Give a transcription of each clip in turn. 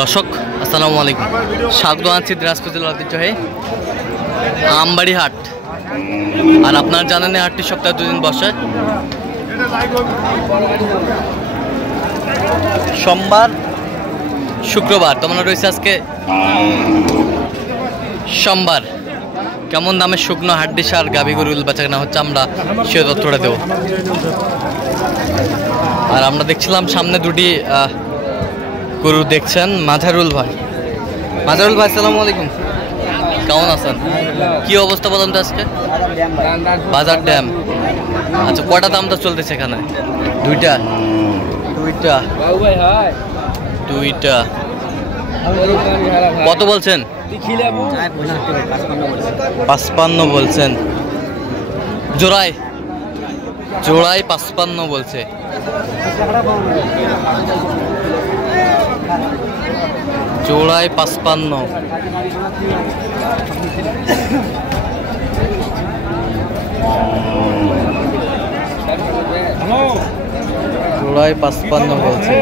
দর্শক আসসালামু আলাইকুম, স্বাগত আছি দিনাজপুর জেলার ঐতিহ্যবাহী আমবাড়ি হাট। আর আপনারা জানেন এই হাটটি সপ্তাহে 2 দিন বসে, সোমবার শুক্রবার। তোমরা রয়েছে আজকে সোমবার। কেমন দামে শুকনো হাড্ডি সার গাভী গরু বেচা কেনা হচ্ছে আমরা সে তথ্যটা দেব। আর আমরা দেখছিলাম সামনে দুটি গরু দেখছেন। মাঝারুল ভাই, আসসালামু আলাইকুম, কেমন আছেন? কি অবস্থা বলেন তো আজকে? বাজার ড্যাম। আচ্ছা, কয়টা দামটা চলতেছে এখানে? দুইটা। কত বলছেন? 55 বলছেন। জোড়ায় 55 বলছে। জোড়ায় 55। জোড়ায় 55 বলছে।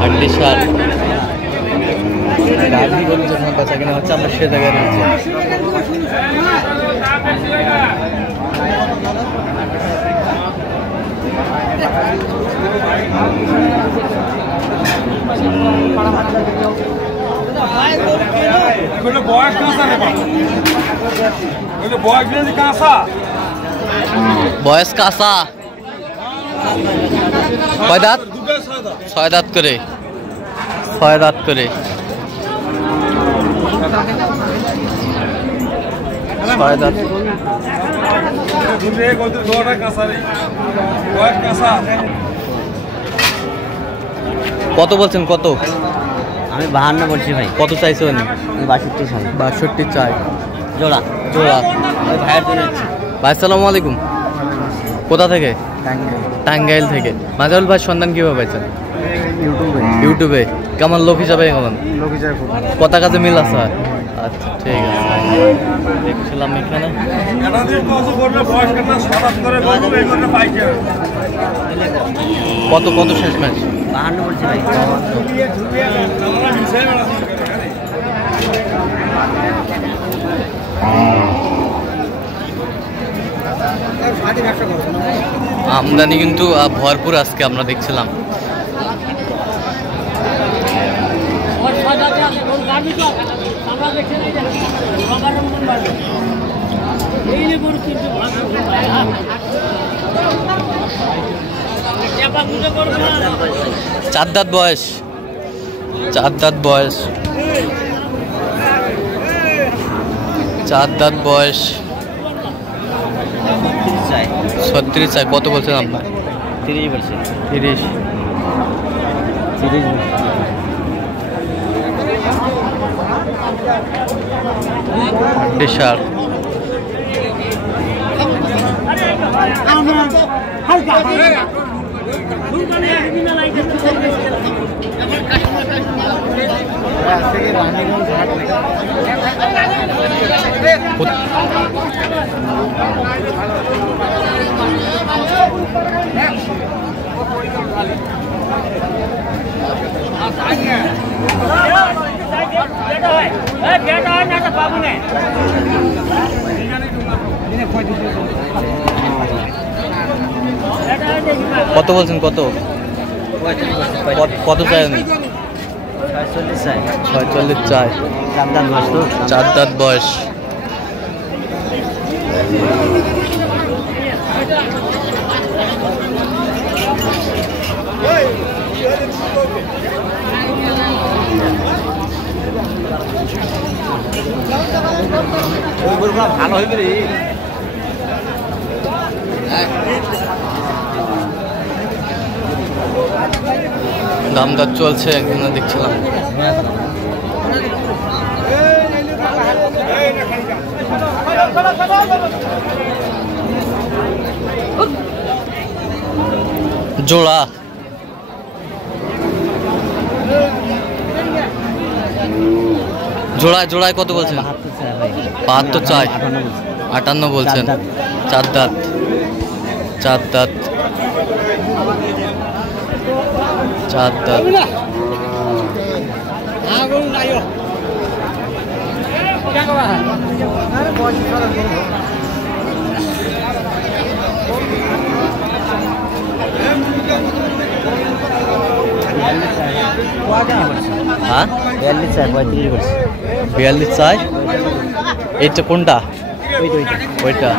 হাড্ডি সার গাভী গরু যখন বেচা কেনা হচ্ছে আমরা সে জায়গায় রয়েছি। বয়স কাঁচা। কয় দাঁত? 6 দাঁত করে। 6 দাঁত করে। 6 দাঁত। কত বলছেন? কত? আমি 52 বলছি ভাই। কত চাইছো? 62 চাই। 62 চাই। জোড়া ভাইয়ের জন্য। ভাই আসসালামু আলাইকুম, কোথা থেকে? টাঙ্গাইল থেকে। মাজারুল ভাই সন্ধান কিভাবে পাইছেন? ইউটিউবে। কেমন লোক হিসাবে? কত কাজে মিল আছে? আচ্ছা, ঠিক আছে। দেখছিলাম এখানে কত শেষ ম্যাচ? 52 বলছি ভাই। আমদানি কিন্তু ভরপুর আজকে আমরা দেখছিলাম। চার দাঁত বয়স। 4 দাঁত বয়স। 36 চাই। কত বলছেন আপনার? 30 বলছে। 30। সার কত বলছেন? কত চাই? 46 চাই। 4 দাঁত বয়স। ভালো হইবে রে। দাম দর চলছে, একদিন দেখছিলাম। জোড়া জোড়ায় কত বলছেন? 72 চাই, 58 বলছেন। চার দাঁত। হ্যাঁ 42 চাই। এটা কোনটা? ওইটা।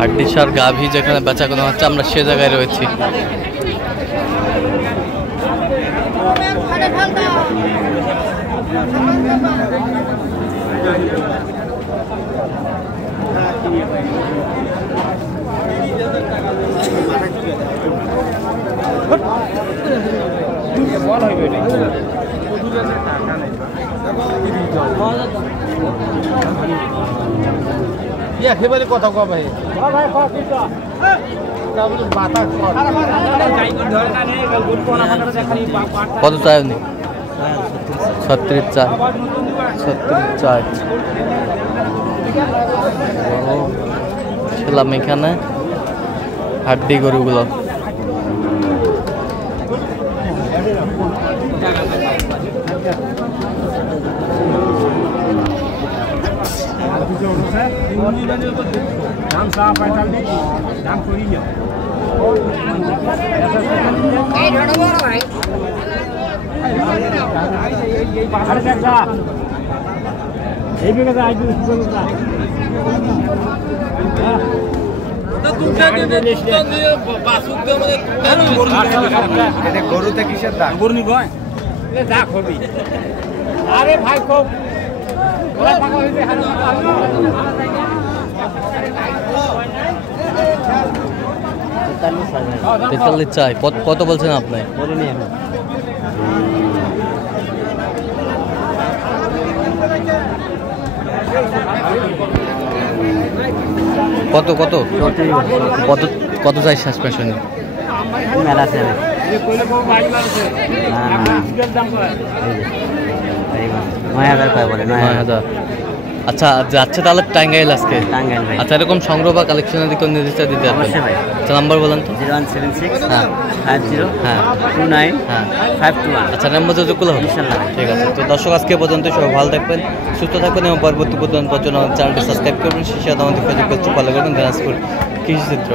হাড্ডিসার গাভী যেখানে বেচা কেনা হচ্ছে, আমরা সে জায়গায় রয়েছি। কথা কো ভাই কত চাই আপনি? 36 চাই। ছিলাম এখানে হাড্ডি গরুগুলো। গরুতে কিসের দাম? গরুনি গয় যা খবি। আরে ভাই খুব 43 চাই। কত বলছেন আপনি? কত কত চাই শেষ পেশনে? মেলা আছে 9,000 টাকা বলে। 9,000। আচ্ছা যাচ্ছে তাহলে টাঙ্গাইল আজকে। টাঙ্গাইল ভাই। আচ্ছা এরকম সংগ্রহ বা কালেকশনের দিকে নির্দিষ্ট দিতে পারবেন? অবশ্যই ভাই। আচ্ছা নাম্বার বলেন তো। 0176 হ্যাঁ 50 হ্যাঁ 29 হ্যাঁ 521। আচ্ছা নাম্বার যোগাযোগ হবে ইনশাআল্লাহ। ঠিক আছে। তো দর্শক আজকে পর্যন্ত সবাই ভালো থাকবেন, সুস্থ থাকবেন এবং পরবর্তী পর্যন্ত চ্যানেলটি সাবস্ক্রাইব করবেন। সেই সাথে আমাদের ফেসবুক পেজটি ফলো করবেন। দিনাজপুর কৃষি চিত্র।